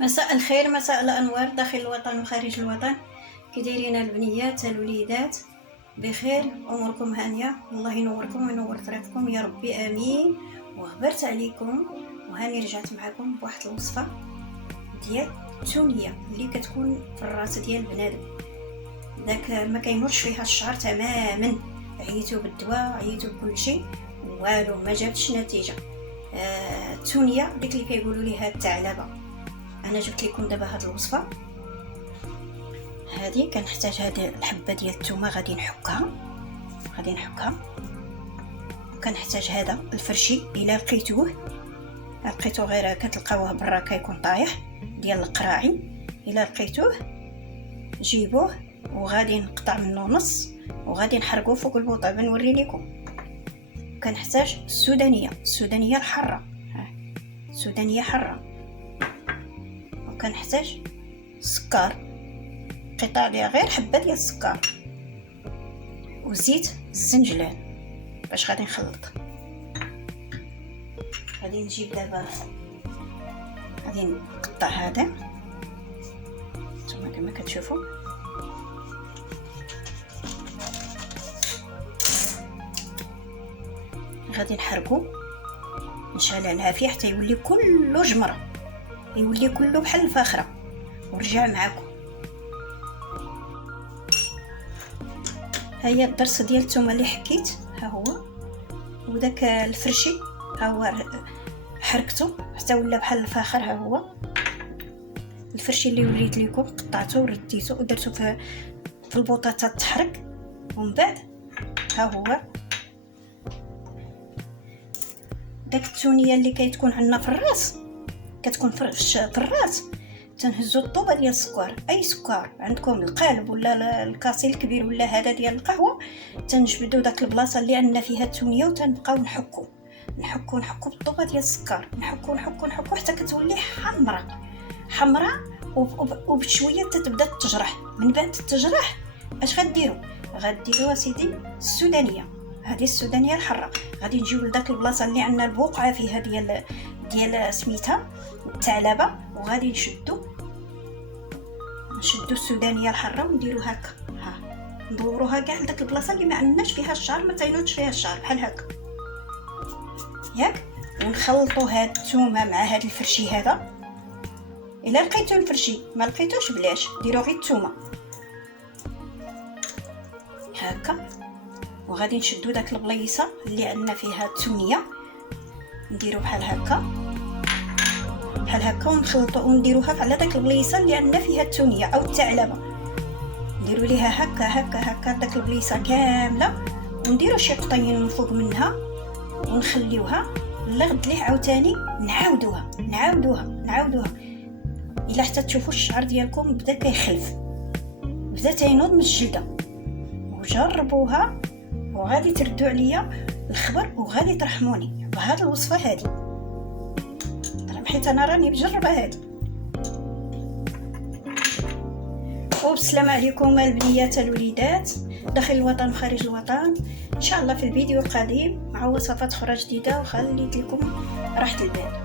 مساء الخير، مساء الانوار داخل الوطن وخارج الوطن. كي دايرين البنيات الوليدات؟ بخير، اموركم هانيه، الله ينوركم وينور طريقكم يا ربي، امين. وغبرت عليكم وهاني رجعت معكم بواحد الوصفه ديال التونيه اللي كتكون في الراس ديال بنادم، داك ما كينورش فيها الشعر تماما. عييتو بالدواء، عييتو بكل شيء، والو ما جابتش نتيجه. التونيه ديك اللي كيقولوا ليها الثعلبه. انا جبت لكم دابا هاد الوصفه هذه. كنحتاج هاد الحبه ديال الثومه، غادي نحكها وكنحتاج هذا الفرشي. الا لقيتوه غير كتلقاوه برا كيكون طايح ديال القراعي، الا لقيتوه جيبوه وغادي نقطع منه نص وغادي نحرقوه فوق البوطه بنوري لكم. كنحتاج السودانيه الحاره، السودانيه حاره. وكنحتاج السكر، قطع ديال غير حبه ديال السكر، وزيت الزنجلان باش غادي نخلط. غادي نجيب دابا، غادي نقطع هذا نتوما كما كتشوفوا. غادي نحرقو نشعل على العافيه حتى يولي كله جمره، يولي كله بحال الفاخره، ورجع معكم. هيا الضرس ديال الثومه اللي حكيت ها هو، وداك الفرشي ها هو حركته حتى ولا بحال الفاخر. ها هو الفرشي اللي وريت لكم، قطعته ورديته ودرته في البوطه تتحرك. ومن بعد ها هو داك التونيه اللي كتكون عندنا في الراس، كتكون في الراس. تنهزو الطوبه ديال السكر، اي سكر عندكم، القالب ولا الكاسي الكبير ولا هذا ديال القهوه. تنجبدوا داك البلاصه اللي عندنا فيها التونيه وتنبقاو نحكو بالطوبه ديال السكر، نحكو حتى كتولي حمراء وبشويه تتبدا تجرح. من بعد تجرح اش غديروا اسيدي السودانيه، هذه السودانيه الحاره. غادي نجيو لذاك البلاصه اللي عندنا البقعه فيها ديال سميتها الثعلبه، وغادي نشدو السودانيه الحاره ونديرو هكا. ندوروها كاع لذاك البلاصه اللي ما عندناش فيها الشعر، ما تينوضش فيها الشعر بحال هكا ياك. ونخلطوا هاد الثومه مع هاد الفرشي هذا. الا لقيتو الفرشي، ما لقيتوش بلاش، ديروا غير الثومه هكا. وغادي نشدو داك البليصه اللي عندنا فيها التونيه، نديرو بحال هكا ونخلطو ونديروها على داك البليصه اللي عندنا فيها التونيه او الثعلبه. نديرو ليها هكا داك البليصه كامله، ونديرو شي قطين من فوق منها ونخليوها لغد ليه عاوتاني نعاودوها الا حتى تشوفوا الشعر ديالكم بدا كيخلف، بدا تينوض من الجلده. وجربوها وغادي تردوا عليا الخبر وغادي ترحموني بهذه الوصفه هذه، حيت انا راني مجربه هذه. وبسلامة عليكم البنيات الوليدات داخل الوطن وخارج الوطن. ان شاء الله في الفيديو القادم مع وصفات اخرى جديده، وخليت لكم راحه البال.